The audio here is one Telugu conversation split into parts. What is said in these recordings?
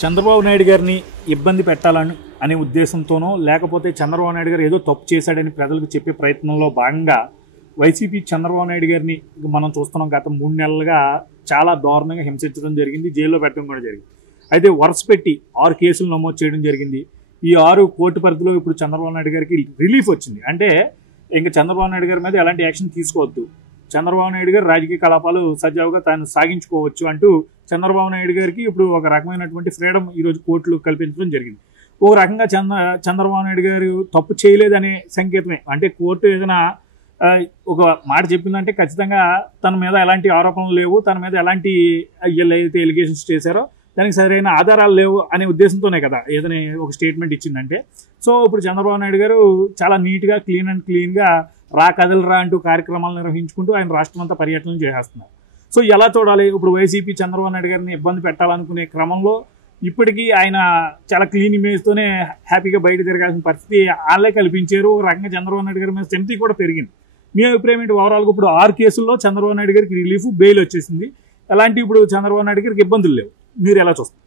చంద్రబాబు నాయుడు గారిని ఇబ్బంది పెట్టాలని అనే ఉద్దేశంతోనో లేకపోతే చంద్రబాబు నాయుడు గారు ఏదో తప్పు చేశాడని ప్రజలకు చెప్పే ప్రయత్నంలో భాగంగా వైసీపీ చంద్రబాబు నాయుడు గారిని మనం చూస్తున్నాం. గత 3 నెలలుగా చాలా దారుణంగా హింసించడం జరిగింది, జైల్లో పెట్టడం కూడా జరిగింది. అయితే వరుస పెట్టి 6 కేసులు నమోదు చేయడం జరిగింది. ఈ 6 కోర్టు పరిధిలో ఇప్పుడు చంద్రబాబు నాయుడు గారికి రిలీఫ్ వచ్చింది. అంటే ఇంకా చంద్రబాబు నాయుడు గారి మీద ఎలాంటి యాక్షన్ తీసుకోవద్దు, చంద్రబాబు నాయుడు గారు రాజకీయ కలాపాలు సజావుగా తాను సాగించుకోవచ్చు అంటూ చంద్రబాబు నాయుడు గారికి ఇప్పుడు ఒక రకమైనటువంటి ఫ్రీడమ్ ఈరోజు కోర్టులు కల్పించడం జరిగింది. ఒక రకంగా చంద్రబాబు నాయుడు గారు తప్పు చేయలేదనే సంకేతమే. అంటే కోర్టు ఏదైనా ఒక మాట చెప్పిందంటే ఖచ్చితంగా తన మీద ఎలాంటి ఆరోపణలు లేవు, తన మీద ఎలాంటి ఏదైతే ఎలిగేషన్స్ చేశారో దానికి సరైన ఆధారాలు లేవు అనే ఉద్దేశంతోనే కదా ఏదైనా ఒక స్టేట్మెంట్ ఇచ్చిందంటే. సో ఇప్పుడు చంద్రబాబు నాయుడు గారు చాలా నీట్గా క్లీన్గా రా కదలరా అంటూ కార్యక్రమాలు నిర్వహించుకుంటూ ఆయన రాష్ట్రం అంతా పర్యటనలు చేసేస్తున్నారు. సో ఎలా చూడాలి? ఇప్పుడు వైసీపీ చంద్రబాబు నాయుడు గారిని ఇబ్బంది పెట్టాలనుకునే క్రమంలో ఇప్పటికీ ఆయన చాలా క్లీన్ ఇమేజ్తోనే హ్యాపీగా బయట తిరగాల్సిన పరిస్థితి వాళ్ళే కల్పించారు. ఒక రకంగా చంద్రబాబు నాయుడు గారి మీద సింపతి కూడా పెరిగింది. మీ అభిప్రాయం ఏంటి? ఓవరాల్గా ఇప్పుడు 6 కేసుల్లో చంద్రబాబు నాయుడు గారికి రిలీఫ్, బెయిల్ వచ్చేసింది. ఎలాంటి ఇప్పుడు చంద్రబాబు నాయుడు గారికి ఇబ్బందులు లేవు. మీరు ఎలా చూస్తారు?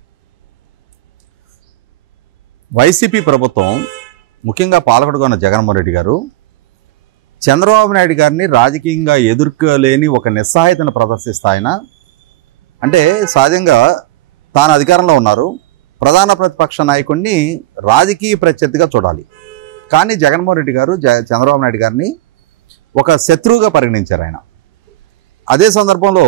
వైసీపీ ప్రభుత్వం, ముఖ్యంగా పాలకుడుగా ఉన్న జగన్మోహన్ రెడ్డి గారు చంద్రబాబు నాయుడు గారిని రాజకీయంగా ఎదుర్కోలేని ఒక నిస్సహాయతను ప్రదర్శిస్తాయన. అంటే సహజంగా తాను అధికారంలో ఉన్నారు, ప్రధాన ప్రతిపక్ష నాయకుడిని రాజకీయ ప్రత్యర్థిగా చూడాలి. కానీ జగన్మోహన్ రెడ్డి గారు చంద్రబాబు నాయుడు గారిని ఒక శత్రువుగా పరిగణించారు ఆయన. అదే సందర్భంలో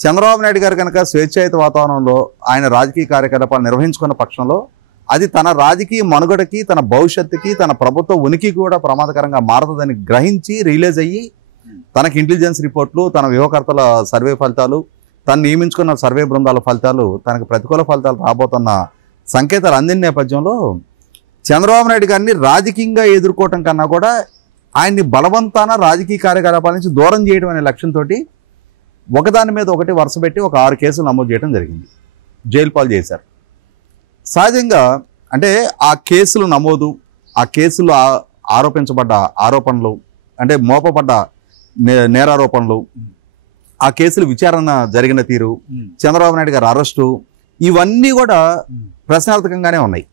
చంద్రబాబు నాయుడు గారు కనుక స్వేచ్ఛాయుత వాతావరణంలో ఆయన రాజకీయ కార్యకలాపాలు నిర్వహించుకున్న పక్షంలో అది తన రాజకీయ మనుగడకి, తన భవిష్యత్తుకి, తన ప్రభుత్వ ఉనికి కూడా ప్రమాదకరంగా మారుతుందని గ్రహించి రిలీజ్ అయ్యి తనకి ఇంటెలిజెన్స్ రిపోర్ట్లు, తన వ్యూహకర్తల సర్వే ఫలితాలు, తను నియమించుకున్న సర్వే బృందాల ఫలితాలు, తనకు ప్రతికూల ఫలితాలు రాబోతున్న సంకేతాలు అందిన నేపథ్యంలో చంద్రబాబు నాయుడు గారిని రాజకీయంగా ఎదుర్కోవటం కన్నా కూడా ఆయన్ని బలవంతాన రాజకీయ కార్యకలాపాల నుంచి దూరం చేయడం అనే లక్ష్యంతో ఒకదాని మీద ఒకటి వరుస పెట్టి ఒక 6 కేసులు నమోదు చేయడం జరిగింది, జైలు పాలు చేశారు. సహజంగా అంటే ఆ కేసులు నమోదు, ఆ కేసులు ఆరోపించబడ్డ ఆరోపణలు, అంటే మోపబడ్డ నేరారోపణలు, ఆ కేసులు విచారణ జరిగిన తీరు, చంద్రబాబు నాయుడు గారి అరెస్టు, ఇవన్నీ కూడా ప్రశ్నార్థకంగానే ఉన్నాయి.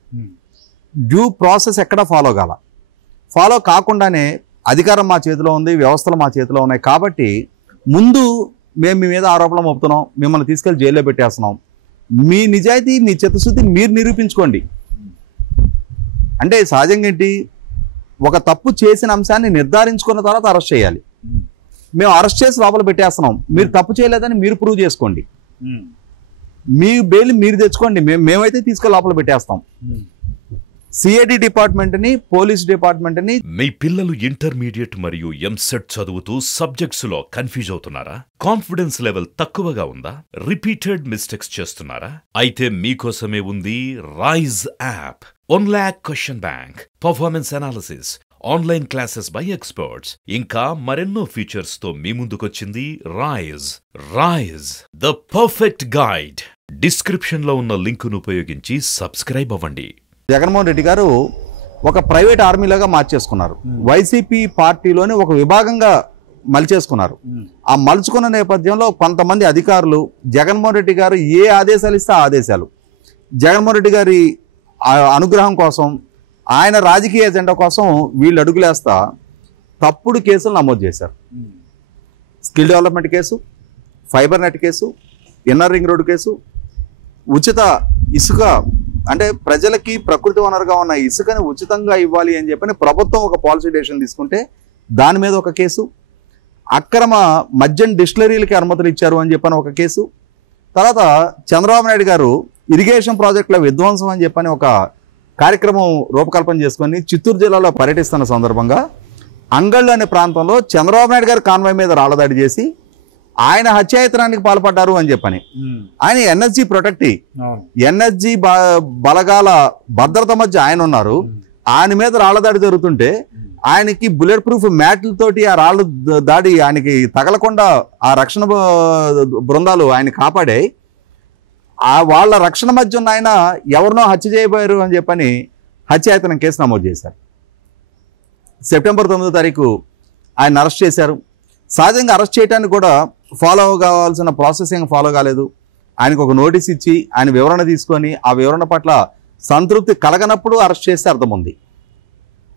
డ్యూ ప్రాసెస్ ఎక్కడా ఫాలో కాకుండానే అధికారం మా చేతిలో ఉంది, వ్యవస్థలు మా చేతిలో ఉన్నాయి కాబట్టి ముందు మేము మీ మీద ఆరోపణలు మోపుతున్నాం, మిమ్మల్ని తీసుకెళ్లి జైల్లో పెట్టేస్తున్నాం, మీ నిజాయితీ, మీ చిత్తశుద్ధి మీరు నిరూపించుకోండి. అంటే సహజంగా ఏంటి, ఒక తప్పు చేసిన అంశాన్ని నిర్ధారించుకున్న తర్వాత అరెస్ట్ చేయాలి. మేము అరెస్ట్ చేసి లోపల పెట్టేస్తున్నాం, మీరు తప్పు చేయలేదని మీరు ప్రూవ్ చేసుకోండి, మీ బెయిల్ మీరు తెచ్చుకోండి, మేమైతే తీసుకెళ్ళి లోపల పెట్టేస్తాం. CID డిపార్ట్మెంట్ని, police డిపార్ట్మెంట్ని. మీ పిల్లలు ఇంటర్మీడియట్ మరియు ఎంసెట్ చదువుతూ సబ్జెక్ట్స్ లో కన్ఫ్యూజ్ అవుతున్నారా? కాన్ఫిడెన్స్ లెవెల్ తక్కువగా ఉందా? రిపీటెడ్ మిస్టేక్స్ చేస్తున్నారా? అయితే మీకోసమే ఉంది rise app. 1 lakh question bank, performance analysis, online classes by experts, ఇంకా మరెన్నో ఫీచర్స్ తో మీ ముందుకొచ్చింది rise the perfect guide. Description లో ఉన్న లింకును ఉపయోగించి సబ్స్క్రైబ్ అవ్వండి. జగన్మోహన్ రెడ్డి గారు ఒక ప్రైవేట్ ఆర్మీలాగా మార్చేసుకున్నారు, వైసీపీ పార్టీలోని ఒక విభాగంగా మలిచేసుకున్నారు. ఆ మలుచుకున్న నేపథ్యంలో కొంతమంది అధికారులు జగన్మోహన్ రెడ్డి గారు ఏ ఆదేశాలు ఇస్తే ఆ ఆదేశాలు, జగన్మోహన్ రెడ్డి గారి అనుగ్రహం కోసం, ఆయన రాజకీయ ఎజెండా కోసం వీళ్ళు అడుగులేస్తా తప్పుడు కేసులు నమోదు చేశారు. Skill development case, fibre net case, inner ring road case, ఉచిత ఇసుక, అంటే ప్రజలకి ప్రకృతి వనరుగా ఉన్న ఇసుకని ఉచితంగా ఇవ్వాలి అని చెప్పని ప్రభుత్వం ఒక పాలసీ డెసిషన్ తీసుకుంటే దాని మీద ఒక కేసు, అక్రమ మద్యం డిస్టిలరీలకి అనుమతులు ఇచ్చారు అని చెప్పని ఒక కేసు, తర్వాత చంద్రబాబు నాయుడు గారు ఇరిగేషన్ ప్రాజెక్టుల విధ్వంసం అని చెప్పని ఒక కార్యక్రమం రూపకల్పన చేసుకొని చిత్తూరు జిల్లాలో పర్యటిస్తున్న సందర్భంగా అంగళ్ళు అనే ప్రాంతంలో చంద్రబాబు నాయుడు గారు కాన్వాయ్ మీద రాళ్లదాడి చేసి ఆయన హత్యాయత్నానికి పాల్పడ్డారు అని చెప్పని, ఆయన ఎన్ఎస్జీ ప్రొటెక్టీ, ఎన్ఎస్జీ బలగాల భద్రత మధ్య ఆయన ఉన్నారు, ఆయన మీద రాళ్లదాడి జరుగుతుంటే ఆయనకి బుల్లెట్ ప్రూఫ్ మ్యాట్లతోటి ఆ రాళ్ళు దాడి ఆయనకి తగలకుండా ఆ రక్షణ బృందాలు ఆయన కాపాడాయి. వాళ్ళ రక్షణ మధ్య ఉన్న ఆయన ఎవరినో హత్య చేయబోయారు అని చెప్పని హత్యాయత్నం కేసు నమోదు చేశారు. సెప్టెంబర్ 9వ తారీఖు ఆయన అరెస్ట్ చేశారు. సహజంగా అరెస్ట్ చేయడానికి కూడా ఫాలో కావాల్సిన ప్రాసెసింగ్ ఫాలో కాలేదు. ఆయనకు ఒక నోటీస్ ఇచ్చి ఆయన వివరణ తీసుకొని ఆ వివరణ పట్ల సంతృప్తి కలగనప్పుడు అరెస్ట్ చేస్తే అర్థం ఉంది.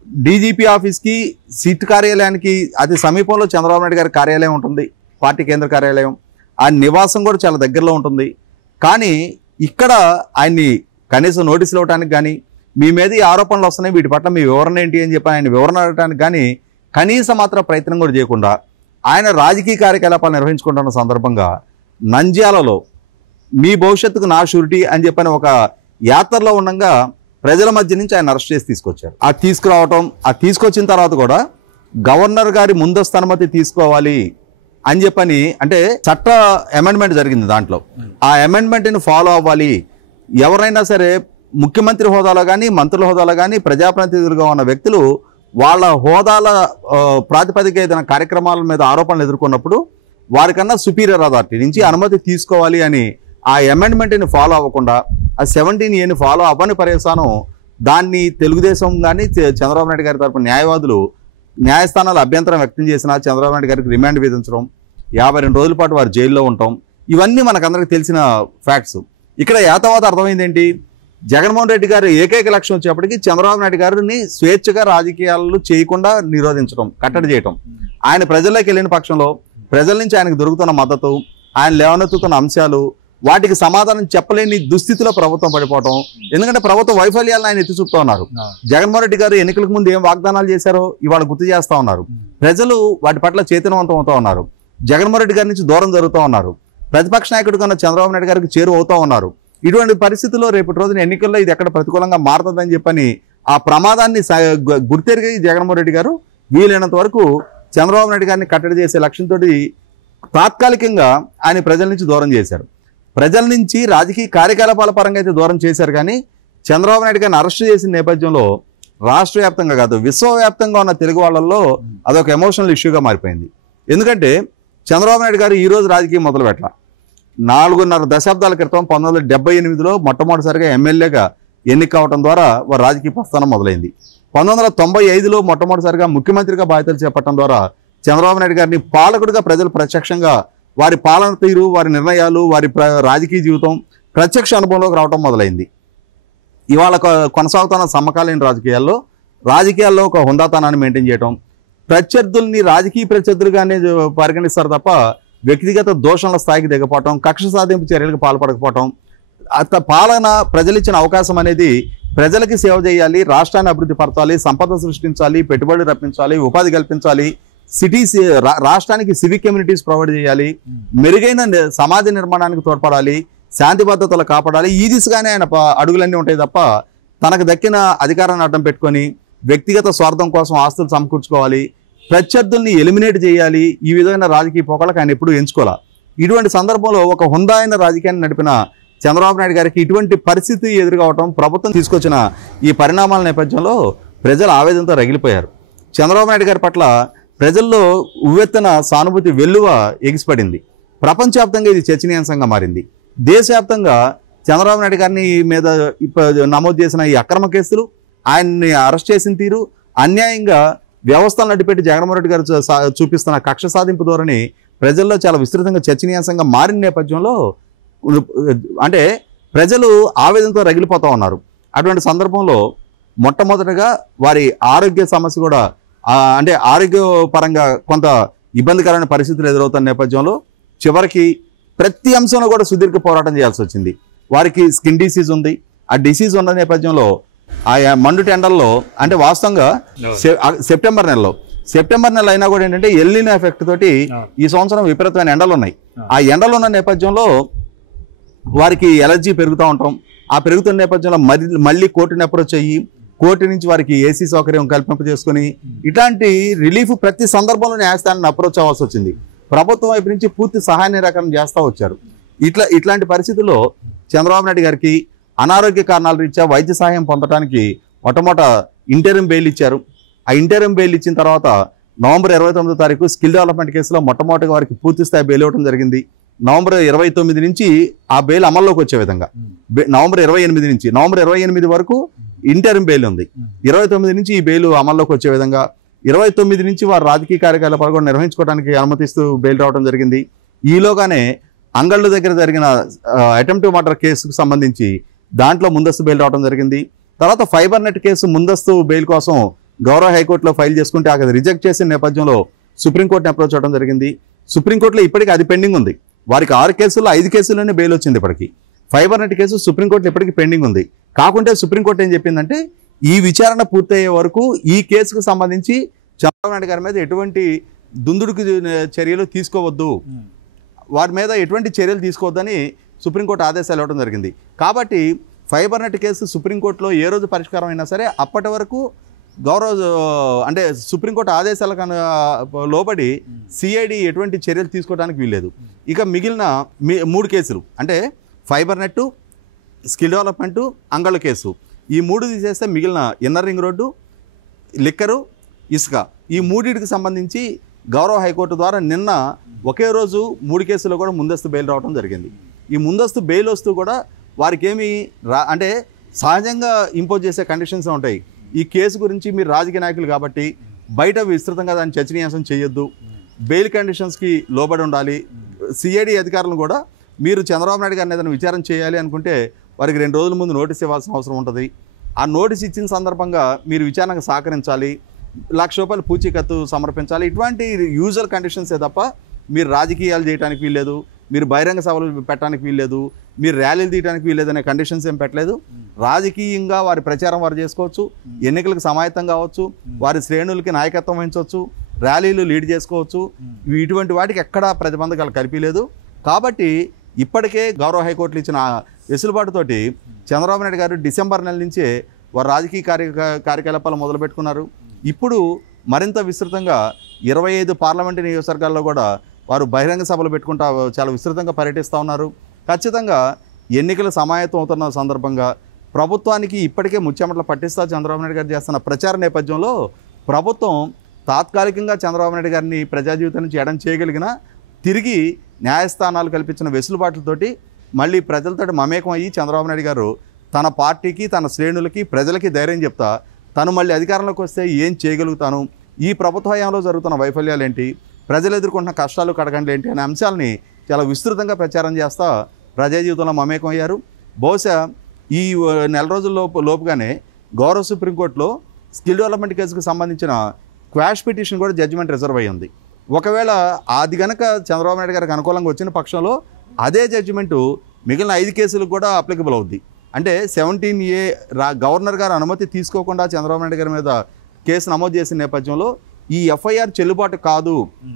డీజీపీ ఆఫీస్కి సిట్ కార్యాలయానికి అతి సమీపంలో చంద్రబాబు నాయుడు గారి కార్యాలయం ఉంటుంది, పార్టీ కేంద్ర కార్యాలయం. ఆ నివాసం కూడా చాలా దగ్గరలో ఉంటుంది. కానీ ఇక్కడ ఆయన్ని కనీసం నోటీసులు ఇవ్వడానికి కానీ, మీ మీద ఈ ఆరోపణలు వస్తున్నాయి, వీటి పట్ల మీ వివరణ ఏంటి అని చెప్పి ఆయన వివరణ అడగడానికి కానీ కనీసం మాత్రం ప్రయత్నం కూడా చేయకుండా ఆయన రాజకీయ కార్యకలాపాలు నిర్వహించుకుంటున్న సందర్భంగా నంద్యాలలో మీ భవిష్యత్తుకు నా షూరిటీ అని చెప్పని ఒక యాత్రలో ఉండగా ప్రజల మధ్య నుంచి ఆయన అరెస్ట్ చేసి తీసుకొచ్చారు. ఆ తీసుకురావటం, ఆ తీసుకొచ్చిన తర్వాత కూడా గవర్నర్ గారి ముందస్తు అనుమతి తీసుకోవాలి అని చెప్పని, అంటే చట్ట అమెండ్మెంట్ జరిగింది దాంట్లో, ఆ అమెండ్మెంట్ని ఫాలో అవ్వాలి. ఎవరైనా సరే ముఖ్యమంత్రి హోదాలో కానీ, మంత్రుల హోదాలో కానీ, ప్రజాప్రతినిధులుగా ఉన్న వ్యక్తులు వాళ్ళ హోదాల ప్రాతిపదిక ఏదైనా కార్యక్రమాల మీద ఆరోపణలు ఎదుర్కొన్నప్పుడు వారికన్నా సుపీరియర్ అథారిటీ నుంచి అనుమతి తీసుకోవాలి అని ఆ అమెండ్మెంట్ని ఫాలో అవ్వకుండా, ఆ 17A ఫాలో అవ్వని పర్యవసానం దాన్ని తెలుగుదేశం కానీ చంద్రబాబు నాయుడు గారి తరపున న్యాయవాదులు న్యాయస్థానాలు అభ్యంతరం వ్యక్తం చేసిన చంద్రబాబు నాయుడు గారికి రిమాండ్ విధించడం, 52 రోజుల పాటు వారు జైల్లో ఉండటం, ఇవన్నీ మనకందరికి తెలిసిన ఫ్యాక్ట్స్. ఇక్కడ యాతవాత అర్థమైంది ఏంటి? జగన్మోహన్ రెడ్డి గారు ఏకైక లక్ష్యం వచ్చేప్పటికి చంద్రబాబు నాయుడు గారిని స్వేచ్ఛగా రాజకీయాలు చేయకుండా నిరోధించడం, కట్టడి చేయటం. ఆయన ప్రజల్లోకి వెళ్ళిన పక్షంలో ప్రజల నుంచి ఆయనకు దొరుకుతున్న మద్దతు, ఆయన లేవనెత్తుతున్న అంశాలు, వాటికి సమాధానం చెప్పలేని దుస్థితిలో ప్రభుత్వం పడిపోవటం. ఎందుకంటే ప్రభుత్వ వైఫల్యాలను ఆయన ఎత్తి చూపుతూ ఉన్నారు. జగన్మోహన్ రెడ్డి గారు ఎన్నికలకు ముందు ఏం వాగ్దానాలు చేశారో ఇవాళ గుర్తు చేస్తూ ఉన్నారు. ప్రజలు వాటి పట్ల చైతన్యవంతం అవుతూ ఉన్నారు. జగన్మోహన్ రెడ్డి గారి నుంచి దూరం జరుగుతూ ఉన్నారు. ప్రతిపక్ష నాయకుడు కన్నా చంద్రబాబు నాయుడు గారికి చేరువ అవుతూ ఉన్నారు. ఇటువంటి పరిస్థితుల్లో రేపటి రోజున ఎన్నికల్లో ఇది ఎక్కడ ప్రతికూలంగా మారుతుందని చెప్పని ఆ ప్రమాదాన్ని గుర్తెరిగి జగన్మోహన్ రెడ్డి గారు వీలైనంత వరకు చంద్రబాబు నాయుడు గారిని కట్టడి చేసే లక్ష్యంతో తాత్కాలికంగా ఆయన ప్రజల నుంచి దూరం చేశారు. ప్రజల నుంచి రాజకీయ కార్యకలాపాల పరంగా అయితే దూరం చేశారు. కానీ చంద్రబాబు నాయుడు గారిని అరెస్ట్ చేసిన నేపథ్యంలో రాష్ట్ర వ్యాప్తంగా కాదు, విశ్వవ్యాప్తంగా ఉన్న తెలుగు వాళ్ళల్లో అదొక ఎమోషనల్ ఇష్యూగా మారిపోయింది. ఎందుకంటే చంద్రబాబు నాయుడు గారు ఈరోజు రాజకీయం మొదలు పెట్టాల. 4.5 దశాబ్దాల క్రితం 1978లో మొట్టమొదటిసారిగా ఎమ్మెల్యేగా ఎన్నిక కావడం ద్వారా వారి రాజకీయ ప్రస్థానం మొదలైంది. 1995లో మొట్టమొదటిసారిగా ముఖ్యమంత్రిగా బాధ్యతలు చేపట్టడం ద్వారా చంద్రబాబు నాయుడు గారిని పాలకుడిగా ప్రజలు ప్రత్యక్షంగా వారి పాలన తీరు, వారి నిర్ణయాలు, వారి రాజకీయ జీవితం ప్రత్యక్ష అనుభవంలోకి రావడం మొదలైంది. ఇవాళ కొనసాగుతున్న సమకాలీన రాజకీయాల్లో ఒక హుందాతనాన్ని మెయింటైన్ చేయడం, ప్రత్యర్థుల్ని రాజకీయ ప్రత్యర్థులుగానే పరిగణిస్తారు తప్ప వ్యక్తిగత దోషణల స్థాయికి దిగపోవటం, కక్ష సాధింపు చర్యలకు పాల్పడకపోవటం, పాలన ప్రజలిచ్చిన అవకాశం అనేది ప్రజలకి సేవ చేయాలి, రాష్ట్రాన్ని అభివృద్ధి పరచాలి, సంపద సృష్టించాలి, పెట్టుబడులు రప్పించాలి, ఉపాధి కల్పించాలి, సిటీస్ రాష్ట్రానికి సివిక్ కమ్యూనిటీస్ ప్రొవైడ్ చేయాలి, మెరుగైన సమాజ నిర్మాణానికి తోడ్పడాలి, శాంతి భద్రతలు కాపాడాలి. ఈ దిశగానే ఆయన అడుగులన్నీ ఉంటాయి తప్ప తనకు దక్కిన అధికారాన్ని అడ్డం పెట్టుకొని వ్యక్తిగత స్వార్థం కోసం ఆస్తులు సమకూర్చుకోవాలి, ప్రత్యర్థుల్ని ఎలిమినేట్ చేయాలి, ఈ విధమైన రాజకీయ పోకలకు ఆయన ఎప్పుడూ ఎంచుకోవాలి. ఇటువంటి సందర్భంలో ఒక హుందాయిన రాజకీయాన్ని నడిపిన చంద్రబాబు నాయుడు గారికి ఇటువంటి పరిస్థితి ఎదురుకావటం, ప్రభుత్వం తీసుకొచ్చిన ఈ పరిణామాల నేపథ్యంలో ప్రజలు ఆవేదనతో రగిలిపోయారు. చంద్రబాబు నాయుడు గారి పట్ల ప్రజల్లో ఉవ్వెత్తున సానుభూతి వెల్లువ ఎగిసిపడింది. ప్రపంచవ్యాప్తంగా ఇది చర్చనీయాంశంగా మారింది. దేశవ్యాప్తంగా చంద్రబాబు నాయుడు గారిని మీద నమోదు చేసిన ఈ అక్రమ కేసులు, ఆయన్ని అరెస్ట్ చేసిన తీరు, అన్యాయంగా వ్యవస్థలను అడ్డుపెట్టి జగన్మోహన్ రెడ్డి గారు చూపిస్తున్న కక్ష సాధింపు ధోరణి ప్రజల్లో చాలా విస్తృతంగా చర్చనీయాంశంగా మారిన నేపథ్యంలో అంటే ప్రజలు ఆవేదనతో రగిలిపోతూ ఉన్నారు. అటువంటి సందర్భంలో మొట్టమొదటిగా వారి ఆరోగ్య సమస్య కూడా, అంటే ఆరోగ్యపరంగా కొంత ఇబ్బందికరమైన పరిస్థితులు ఎదురవుతున్న నేపథ్యంలో చివరికి ప్రతి అంశంలో కూడా సుదీర్ఘ పోరాటం చేయాల్సి వచ్చింది. వారికి స్కిన్ డిసీజ్ ఉంది. ఆ డిసీజ్ ఉన్న నేపథ్యంలో ఆ మండు టెండర్లో, అంటే వాస్తవంగా సెప్టెంబర్ నెల అయినా కూడా ఏంటంటే ఎల్నినో ఎఫెక్ట్ తోటి ఈ సంవత్సరం విపరీతమైన ఎండలు ఉన్నాయి. ఆ ఎండలు ఉన్న నేపథ్యంలో వారికి ఎలర్జీ పెరుగుతూ ఉంటాం. ఆ పెరుగుతున్న నేపథ్యంలో మళ్ళీ కోర్టుని అప్రోచ్ అయ్యి కోర్టు నుంచి వారికి ఏసీ సౌకర్యం కల్పింప చేసుకుని ఇట్లాంటి రిలీఫ్ ప్రతి సందర్భంలో న్యాయస్థానాన్ని అప్రోచ్ అవ్వాల్సి వచ్చింది. ప్రభుత్వం వైపు నుంచి పూర్తి సహాయ నిరాకరణ చేస్తూ వచ్చారు. ఇట్లాంటి పరిస్థితుల్లో చంద్రబాబు నాయుడు గారికి అనారోగ్య కారణాల రీత్యా వైద్య సహాయం పొందడానికి మొట్టమొదట ఇంటరిమ్ బెయిల్ ఇచ్చారు. ఆ ఇంటరిమ్ బెయిల్ ఇచ్చిన తర్వాత నవంబర్ 29వ తారీఖు స్కిల్ డెవలప్మెంట్ కేసులో మొట్టమొదటిగా వారికి పూర్తి స్థాయి బెయిల్ ఇవ్వడం జరిగింది. నవంబర్ 29 నుంచి ఆ బెయిల్ అమల్లోకి వచ్చే విధంగా నవంబర్ 28 వరకు ఇంటరిమ్ బెయిల్ ఉంది. 29 నుంచి ఈ బెయిల్ అమల్లోకి వచ్చే విధంగా 29 నుంచి వారు రాజకీయ కార్యకలాపాలు కూడా నిర్వహించుకోవడానికి అనుమతిస్తూ బెయిల్ రావడం జరిగింది. ఈలోగానే అంగళ్ళు దగ్గర జరిగిన అటెంప్ట్ మర్డర్ కేసుకు సంబంధించి దాంట్లో ముందస్తు బెయిల్ రావడం జరిగింది. తర్వాత ఫైబర్ నెట్ కేసు ముందస్తు బెయిల్ కోసం గౌరవ హైకోర్టులో ఫైల్ చేసుకుంటే అక్కడ రిజెక్ట్ చేసిన నేపథ్యంలో సుప్రీంకోర్టుని అప్రోచ్ అవ్వడం జరిగింది. సుప్రీంకోర్టులో ఇప్పటికీ అది పెండింగ్ ఉంది. వారికి 6 కేసుల్లో 5 కేసుల్లోనే బెయిల్ వచ్చింది. ఇప్పటికీ ఫైబర్ నెట్ కేసు సుప్రీంకోర్టులో ఇప్పటికీ పెండింగ్ ఉంది. కాకుంటే సుప్రీంకోర్టు ఏం చెప్పిందంటే ఈ విచారణ పూర్తయ్యే వరకు ఈ కేసుకు సంబంధించి చంద్రబాబు నాయుడు గారి మీద ఎటువంటి దుందుడుకు చర్యలు తీసుకోవద్దు, వారి మీద ఎటువంటి చర్యలు తీసుకోవద్దని సుప్రీంకోర్టు ఆదేశాలు ఇవ్వడం జరిగింది. కాబట్టి ఫైబర్ నెట్ కేసు సుప్రీంకోర్టులో ఏ రోజు పరిష్కారం అయినా సరే అప్పటి వరకు అంటే సుప్రీంకోర్టు ఆదేశాలకు లోబడి సిఐడి ఎటువంటి చర్యలు తీసుకోవడానికి వీల్లేదు. ఇక మిగిలిన 3 కేసులు అంటే ఫైబర్ నెట్, స్కిల్ డెవలప్మెంటు, అంగళ్ళ కేసు, ఈ 3 తీసేస్తే మిగిలిన ఇన్నర్ రింగ్ రోడ్డు, లిక్కరు, ఇసుక, ఈ 3టికి సంబంధించి గౌరవ హైకోర్టు ద్వారా నిన్న ఒకే రోజు 3 కేసుల్లో కూడా ముందస్తు బెయిల్ రావడం జరిగింది. ఈ ముందస్తు బెయిల్ వస్తూ కూడా వారికి ఏమి అంటే సహజంగా ఇంపోజ్ చేసే కండిషన్స్ ఉంటాయి. ఈ కేసు గురించి మీరు రాజకీయ నాయకులు కాబట్టి బయట విస్తృతంగా దాన్ని చర్చనీయాంశం చేయొద్దు, బెయిల్ కండిషన్స్కి లోబడి ఉండాలి. సిఐడి అధికారులను కూడా మీరు చంద్రబాబు నాయుడు గారిని ఏదైనా విచారణ చేయాలి అనుకుంటే వారికి 2 రోజుల ముందు నోటీస్ ఇవ్వాల్సిన అవసరం ఉంటుంది. ఆ నోటీస్ ఇచ్చిన సందర్భంగా మీరు విచారణకు సహకరించాలి, ₹1,00,000 పూచీకత్తు సమర్పించాలి. ఇటువంటి యూజువల్ కండిషన్సే తప్ప మీరు రాజకీయాలు చేయడానికి వీల్లేదు, మీరు బహిరంగ సభలు పెట్టడానికి వీల్లేదు, మీరు ర్యాలీలు తీయడానికి వీల్లేదు అనే కండిషన్స్ ఏం పెట్టలేదు. రాజకీయంగా వారి ప్రచారం వారు చేసుకోవచ్చు, ఎన్నికలకు సమాయత్తం కావచ్చు, వారి శ్రేణులకి నాయకత్వం వహించవచ్చు, ర్యాలీలు లీడ్ చేసుకోవచ్చు. ఇటువంటి వాటికి ఎక్కడా ప్రతిబంధకాలు కల్పించలేదు. కాబట్టి ఇప్పటికే గౌరవ హైకోర్టులు ఇచ్చిన వెసులుబాటుతోటి చంద్రబాబు నాయుడు గారు డిసెంబర్ నెల నుంచే వారు రాజకీయ కార్యకలాపాలు మొదలుపెట్టుకున్నారు. ఇప్పుడు మరింత విస్తృతంగా 25 పార్లమెంటు నియోజకవర్గాల్లో కూడా వారు బహిరంగ సభలు పెట్టుకుంటా చాలా విస్తృతంగా పర్యటిస్తూ ఉన్నారు. ఖచ్చితంగా ఎన్నికలు సమాయత్తం అవుతున్న సందర్భంగా ప్రభుత్వానికి ఇప్పటికే ముచ్చెమటలు పట్టిస్తా చంద్రబాబు నాయుడు గారు చేస్తున్న ప్రచార నేపథ్యంలో ప్రభుత్వం తాత్కాలికంగా చంద్రబాబు నాయుడు గారిని ప్రజా జీవితం నుంచి ఎడం చేయగలిగిన తిరిగి న్యాయస్థానాలు కల్పించిన వెసులుబాట్లతోటి మళ్ళీ ప్రజలతో మమేకం అయ్యి చంద్రబాబు నాయుడు గారు తన పార్టీకి, తన శ్రేణులకి, ప్రజలకి ధైర్యం చెప్తా తను మళ్ళీ అధికారంలోకి వస్తే ఏం చేయగలుగుతాను, ఈ ప్రభుత్వ హయాంలో జరుగుతున్న వైఫల్యాలు ఏంటి, ప్రజలు ఎదుర్కొంటున్న కష్టాలు కడగండి ఏంటి అనే అంశాలని చాలా విస్తృతంగా ప్రచారం చేస్తా ప్రజా జీవితంలో మమేకం అయ్యారు. బహుశా ఈ నెల రోజుల లోపుగానే గౌరవ సుప్రీంకోర్టులో స్కిల్ డెవలప్మెంట్ కేసుకు సంబంధించిన క్వాష్ పిటిషన్ కూడా జడ్జిమెంట్ రిజర్వ్ అయ్యి ఉంది. ఒకవేళ అది కనుక చంద్రబాబు నాయుడు గారికి అనుకూలంగా వచ్చిన పక్షంలో అదే జడ్జిమెంటు మిగిలిన 5 కేసులకు కూడా అప్లికబుల్ అవుద్ది. అంటే 17A గవర్నర్ గారు అనుమతి తీసుకోకుండా చంద్రబాబు నాయుడు గారి మీద కేసు నమోదు చేసిన నేపథ్యంలో ఈ ఎఫ్ఐఆర్ చెల్లుబాటు కాదు,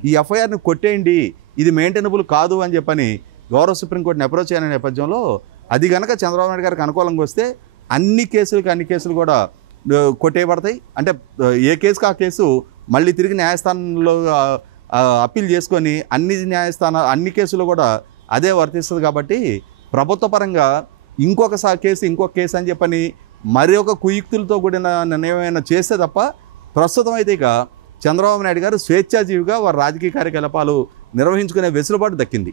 ఈ ఎఫ్ఐఆర్ని కొట్టేయండి, ఇది మెయింటైనబుల్ కాదు అని చెప్పని గౌరవ సుప్రీంకోర్టుని అప్రోచ్ అయిన నేపథ్యంలో అది కనుక చంద్రబాబు నాయుడు గారికి అనుకూలంగా వస్తే అన్ని కేసులు కూడా కొట్టేయబడతాయి. అంటే ఏ కేసుకు ఆ కేసు మళ్ళీ తిరిగి న్యాయస్థానంలో అప్పీల్ చేసుకొని అన్ని కేసులు కూడా అదే వర్తిస్తుంది. కాబట్టి ప్రభుత్వ పరంగా ఇంకొక కేసు అని చెప్పని మరి ఒక కుయుక్తులతో కూడిన నిర్ణయం చేస్తే తప్ప ప్రస్తుతం అయితే ఇక చంద్రబాబు నాయుడు గారు స్వేచ్ఛాజీవిగా వారి రాజకీయ కార్యకలాపాలు నిర్వహించుకునే వెసులుబాటు దక్కింది.